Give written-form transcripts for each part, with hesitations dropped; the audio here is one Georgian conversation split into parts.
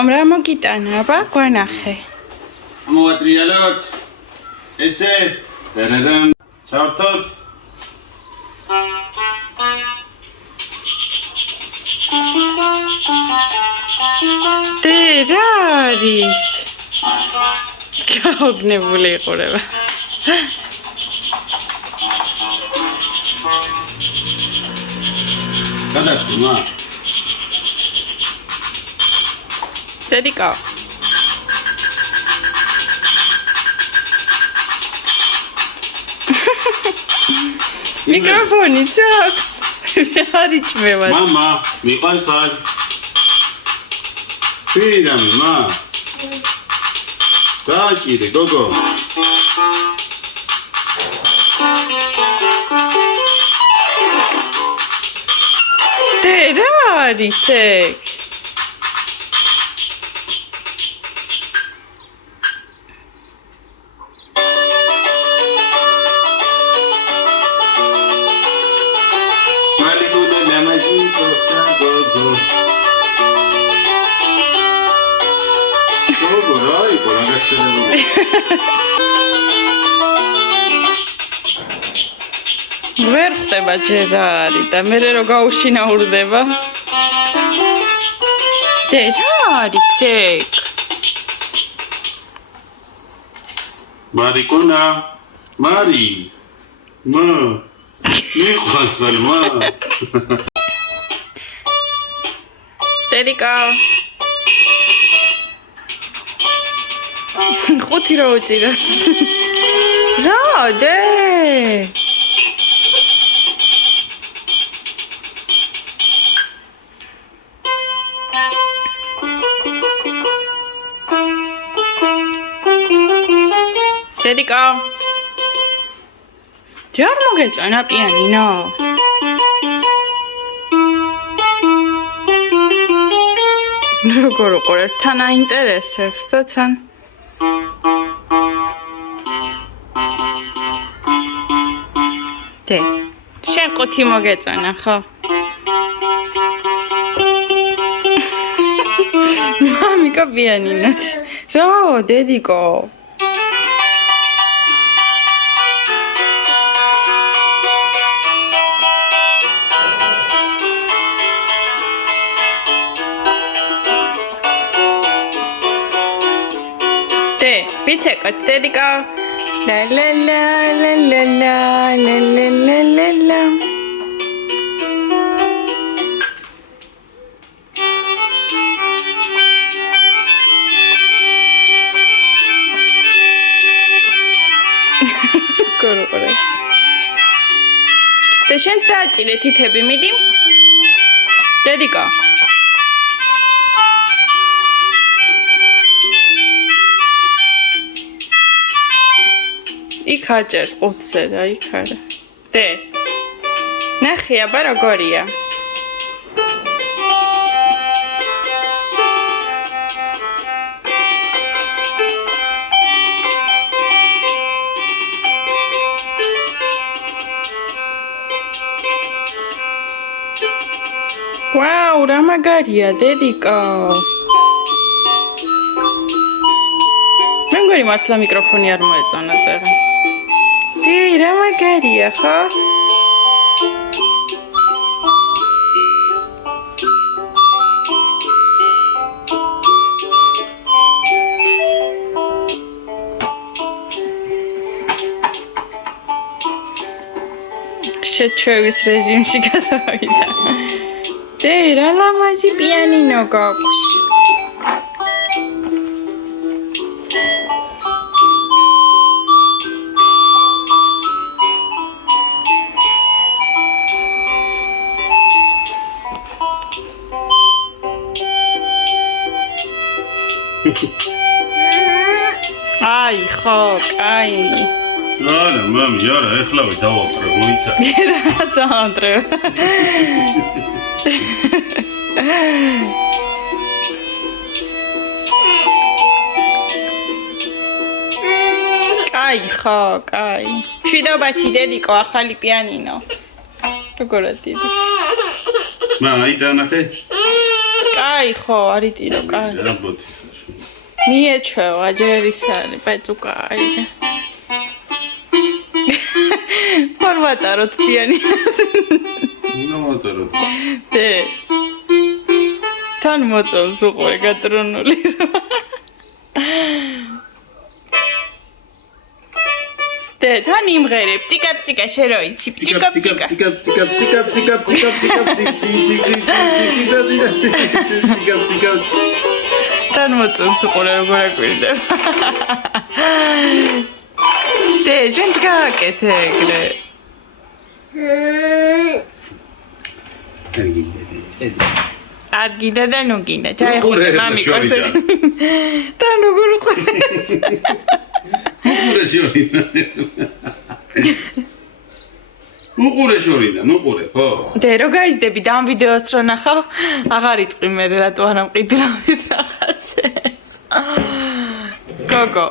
დედიკომ რა მოგიტანა, აბა, გვანახე. მოვატრიალოთ. ესე, დერერან, ჩავთოთ. დე რა არის? გაოგნებული იყურება. გადაჭმა. დედიკო. მიკროფონი აქვს. არ იჭმევა. მამა, მიყვარს ხარ? ვირამ, მა. გააჭირე, გოგო. დე რა არის ეგ? ვერ ხდება ჯერ რა არის და მე რო გაუშინაურდება. დე რა არის ეგ? მარიკონა, მარი. მა. მიყვარს ხარ, მა. დედიკო. ხუთი რა უჭირავს? რა დე? დედიკო. ჯერ მოგეწონა პიანინო. როგორ უყურებს? თან აინტერესებს და თან. დე, შენ ყუთი მოგეწონა, ხო? მამიკო პიანინად. რაო, დედიკო? დე, ვიცეკოთ, დედიკო. La la la la la la la la la la la. Κορოყორა. და შენც დააჭირე თითები, მიდი. დედიკო. იქ აჭერს ყუთზე და იქ არა. დე. ნახე აბა როგორია. ვაუ, რა მაგარია, დედიკო. მე მგონი მართლა მიკროფონი არ მოეწონა წერა. დე, რა მაგარია, ხო? შეჩვევის რეჟიმში გადავიდა. დე, რა ლამაზი პიანინო გაქვს. აი, ხო, აი. არა, მამი, არა, ეხლავე დავაყრე, მოიცა. რას დავაყრე? კაი, ხო, კაი. მშვიდობაში, დედიკო, ახალი პიანინო. როგორ ატიდეს? მა, აი დანახე. კაი. კაი ხო, არიტირო, კაი. რაბოთი. მიეჩვეო, აჯერისალი, პეწუკაი. ფორმატაროთ პიანინოს. ნამატაროთ. დე. თან მოწონს უყურე გატრონული რა. დე, თან იმღერებ, ციკა შე რო იცი, ციკა. თან მოწონს უყურე როგორ აკვირდება. დე, შენც გააკეთე ეგრე. არ გინდა და ნუ გინდა, ჩაიხუტე მამიკოს. თან როგორ უყურეს. უყურე შორინა. უყურე შორინა, უყურე, ხო? დე, რო გაიზდები და ამ ვიდეოს რო ნახავ, აღარ იტყვი მე რატო არ ამყიდულობდით რაღაცეს. გოგო.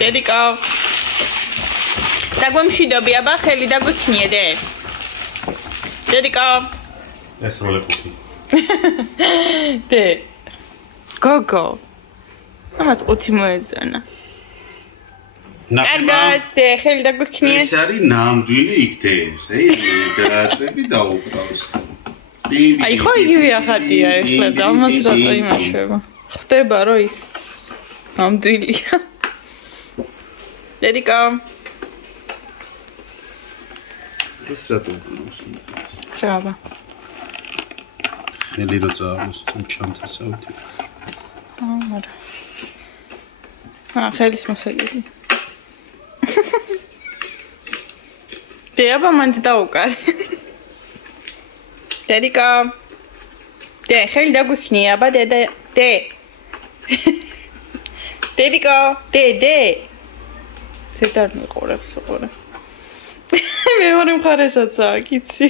დედიკო. დაგვემშვიდობი, აბა ხელი დაგვიქნიე დე. დედიკო. ეს როლეპუქი. დე. გოგო. ამას ყუთი მოეწონა. კარგად, დე, ხელი დაგვიქნიე. ეს არის ნამდვილი იქთეებს, დააწები დაუყრავს. აი ხო იგივე ახატია ეხლა და ამას რატო იმაშვება. ხდება რომ ის ნამდვილია. დედიკო. ეს რატო უყურებს? ჟაბა. ხელი რო წააღოს ჩამთასავდი. არა. ხელის მოსაგები. დე, აბა მანდ დაუკარი. დედიკო. დე, ხელი დაგვიქნიე, აბა დე. დედიკო, დე. ზედარ მიყურებს უყურე. მეორე მხარესაც აკიცი.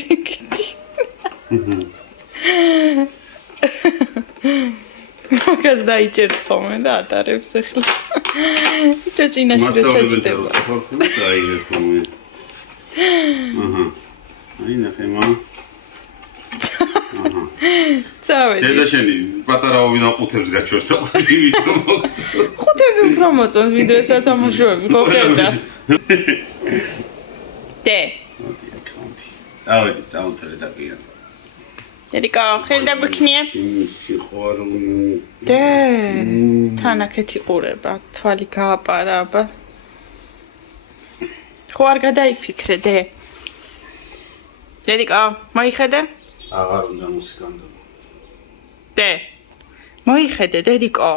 მაგას დაიჭერს ხოლმე და ატარებს ახლა. ჭოჭინაში და ჩაჭდება. აი ნახე მამ. წავედი. დედა შენი პატარაობიდან ყუთებს გაჩვენს და ვიდეო მოგწონს. ხუთები უფრო მოწონს ვიდეო სათამაშოები, ხო ხედა? დე. ავედი წაუნთრე და პიან. დედიკო, ხელი დაგვიქნიე. დე. თან აქეთ იყურება, თვალი გააპარა, აბა. ხო არ გადაიფიქრე, დე. დედიკო, მოიხედე? აღარ უნდა მუსიკანდო. დე. მოიხედე, დედიკო.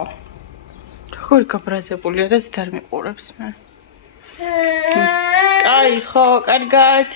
როგორ გაბრაზებულია და ზედარ მიყურებს მე. კაი ხო, კარგად.